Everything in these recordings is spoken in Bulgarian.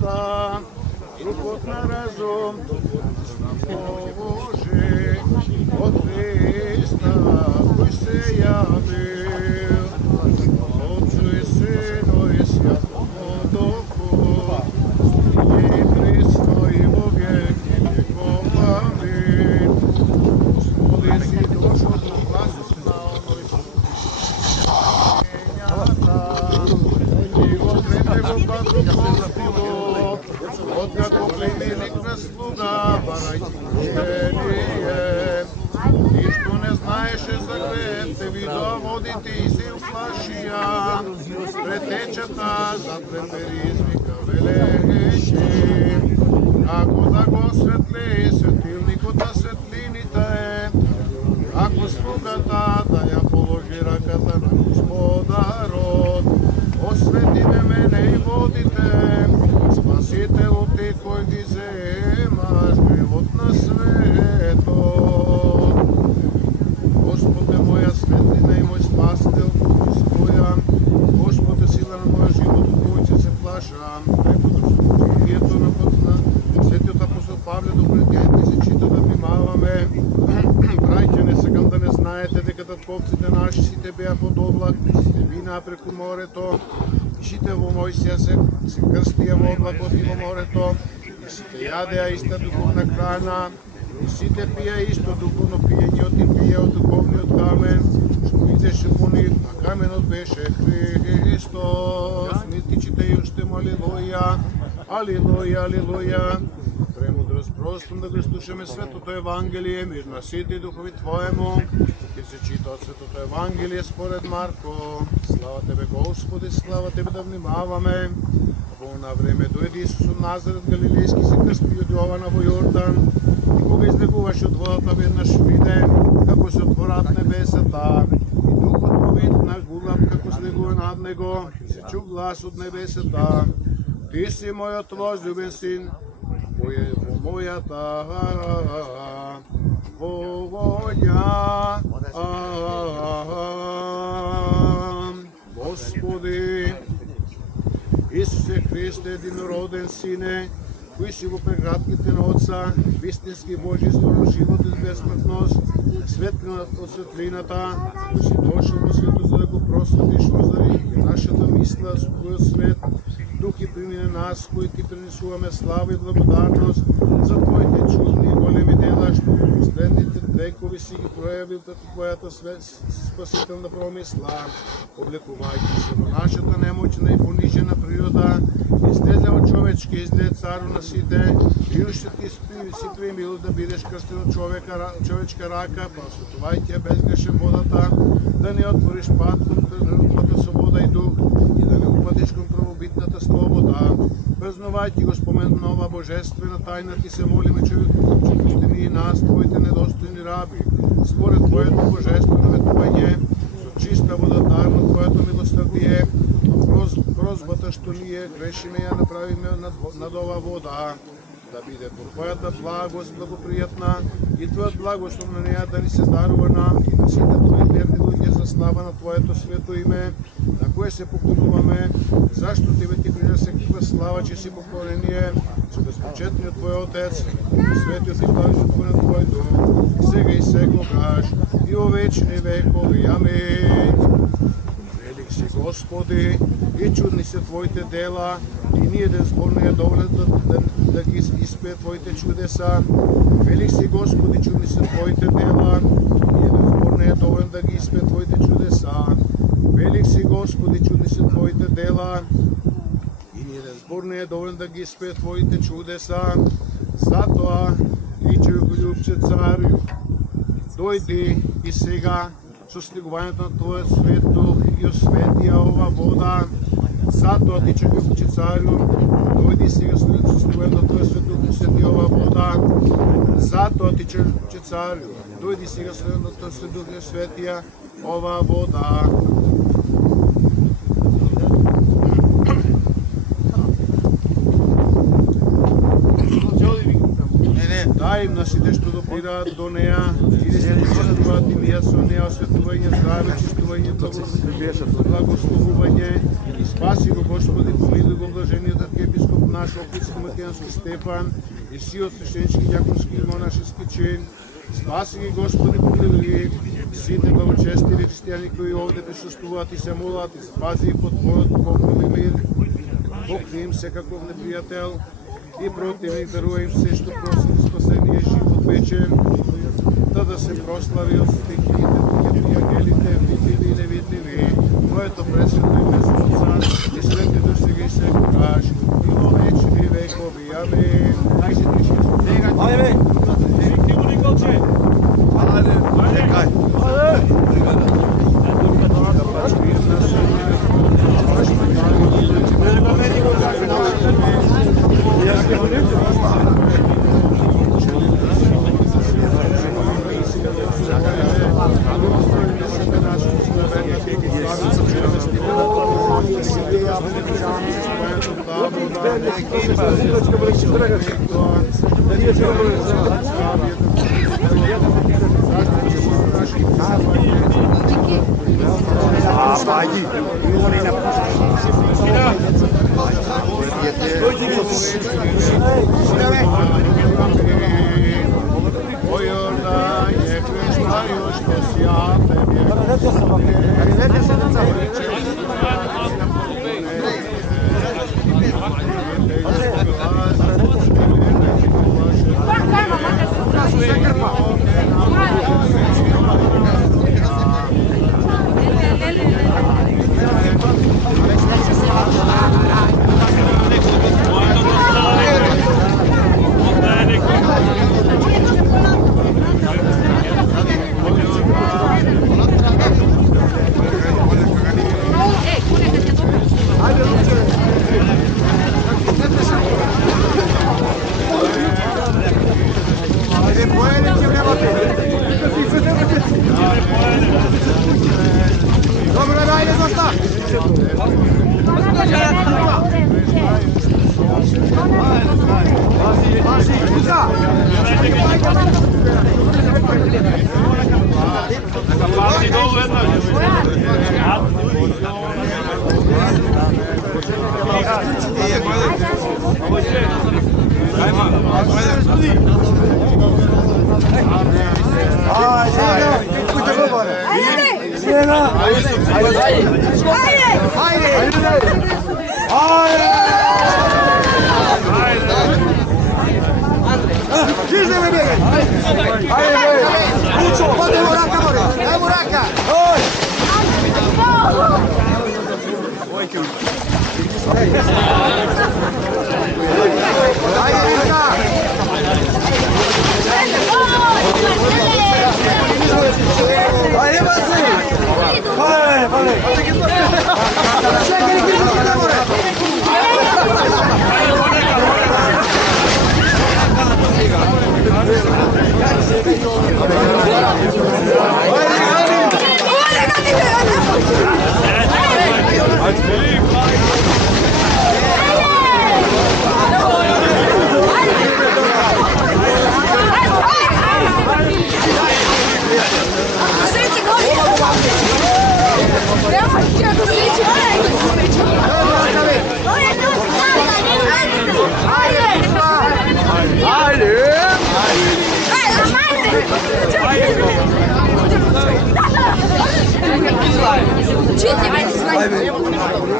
уста, рукот на разум, Боже, от Христа, кој се явил, Отцу и Сину и Святому Духу, и присно и во веки веков. Амин. Господи, си дошол до гласот на оној и во време во патот откако племеник на слуга, барајќи крштение, и што не знаеше за грев, те видоа водите и се уплашија, претечата затрепери извика велејќи, како да го осветли светилникот на светлините, како слугата да ја положи раката на Господарот, освети ме мене и водите, Спасителот ти кој ги земаш гревот на светот. Господе моја светлина и мој спасител, Твоја, Господе сила на моја живот, кој ќе се плашам, преподобрието на светиот апостол Павле до Коринтијаните се чита да внимаваме. Брајќа, не сакам да не знаете дека татковците наши сите беа под облак, сите минаа преку морето, и сите во Мојсија се крстија во облакот и во морето, и сите јадеа иста духовна храна, и сите пија исто духовно пиење, и пија од духовниот камен, што идеше по нив, а каменот беше Христос. Митичите и уште алилуја, алилуја, алилуја. Премудрост простом да го слушаме светото Евангелие, мир на сите духови Твоему, ќе се чита од светото Евангелие според Марко. Слава Тебе, Господи, слава Тебе, да внимаваме. Во на време дојде Исус од Назарет Галилејски, се крсти од Јована во Јордан, и кога излегуваше од водата, веднаш виде како се отвораат небесата, и духот во вид на гулаб како слегува над него, и се чу глас од небесата: Ти си мојот возлюбен син, кој е во мојата волја. Господи, Исусе Христе, единороден Сине, кој си во преградките на Отца, вистински Божи извор на живот и безсмртност, светлина од светлината, кој си дошол во светот за да го просветиш, озари и нашата мисла со Твојот свет, Дух и примине нас, кои Ти принесуваме слава и благодарност за Твоите чудни и големи дела, што во последните векови си ги проявил преку Твојата спасителна промисла, облекувајќи се во нашата немоćна и понижена природа, излезе од човечки изглед, цару на сите, и уште Ти си примил да бидеш крстен од човечка рака, просветувајќи безгрешен водата, да не отвориш пат кон тренутната свобода и дух, и да не упадиш кон правобитната слобода. Празнувајќи го спомен на ова божествена тајна, Ти се молиме, че ни и нас, Твоите недостојни раби, според Твоето божествено ветување, со чиста благодарно Твоето милостърдие, прозбата што ние грешиме ја направиме над ова вода, да биде по Твојата благост благопријатна и Твојот благослов на неја да ни се дарувана и на сите Твои верни луѓе за слава на Твоето свето име, на кое се поклонуваме, зашто Тебе Ти прилежа секаква слава, че си поклонение, со безпочетниот Твој Отец, светиот и блаженствен Твој Дух, сега и секогаш, и во вечни векови. Амин. Велик си, Господи, и чудни се Твоите дела, и ние ден збор не е доволен да ги испее Твоите чудеса. Велик си, Господи, чудни се Твоите дела, и ние ден збор не е доволен да ги испее Твоите чудеса. Велик си, Господи, чудни се Твоите дела, и ние ден збор не е доволен да ги испее Твоите чудеса. Затоа, и човеколюбче царю, дојди и сега со слегувањето на Твојот свет дух и осветија ова вода. Затоа Ти, човеколюбче царю, дојди сега со слегувањето на Твојот свет дух и осветија ова вода. Затоа Ти, човеколюбче царю, дојди сега со слегувањето на Твојот свет дух и осветија ова вода. Дај им на сите што допираат до неа, и да се почестуваат и ние со неа, осветување, здраве, чистување, благословување, и спаси го Господи, помилуј го блажениот архиепископ наш Охридско-Македонски Стефан и сиот свещенички, дяконски и монашески чин. Спаси ги, Господи, помилуй сите благочестили християни кои овде присуствуваат и се молат, и спази ги под Твојот покров и мир. Покри им секаков непријател и противник, дарува им се што просили спасение живот вечен, да се прослави од стихиите, пријателите, видливи и невидливи, Твоето пресветно име за Отца и Свети Дух сега и секогаш, и во вечни векови. Амин. Ајде! Ефективно, Николче! Ајде! Чекај!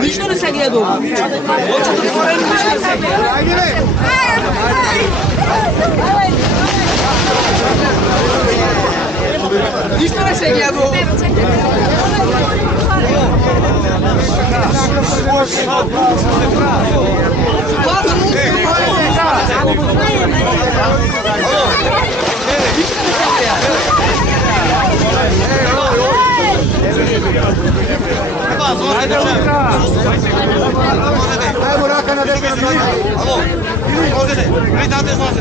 Ništa ne se gledu. Ništa ne se gledu. Ajmo raka na desno. Alo. Ovdje. Gledajte znate.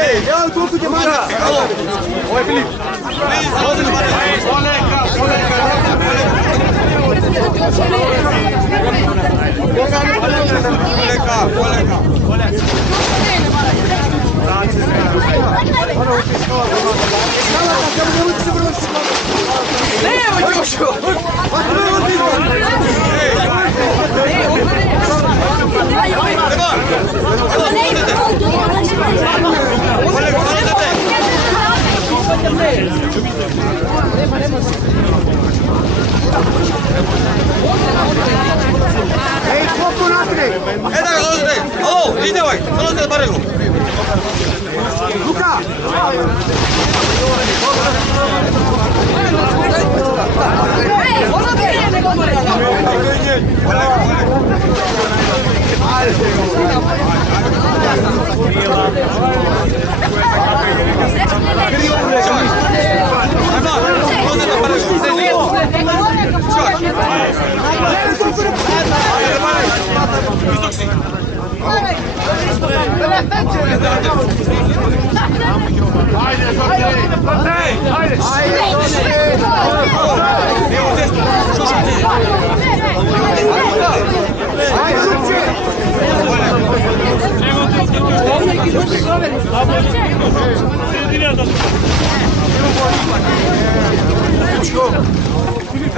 Ej, ja koliko ti mora? Alo. Ovo je Filip. Ne, Ej, chłopu na tryk! Alo, idź dawaj, co do Barego. Luka!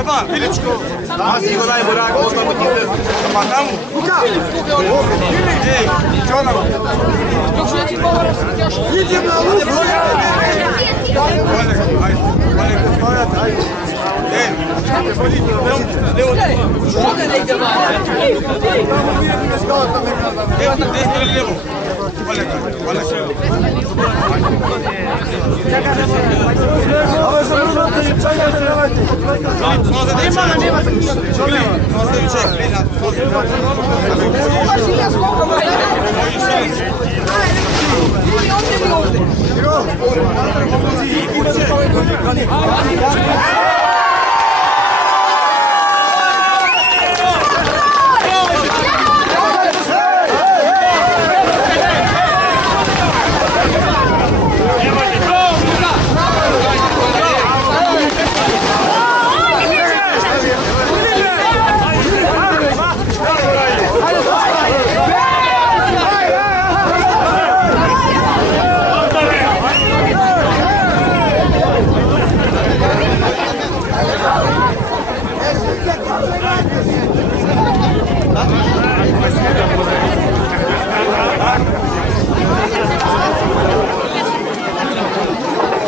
Epa, Filičko. Asi Nikolaj Burak, ostamo ti da. Pa tamo. Luka! Ej, čo nam? Idem na luku! Ej, levo.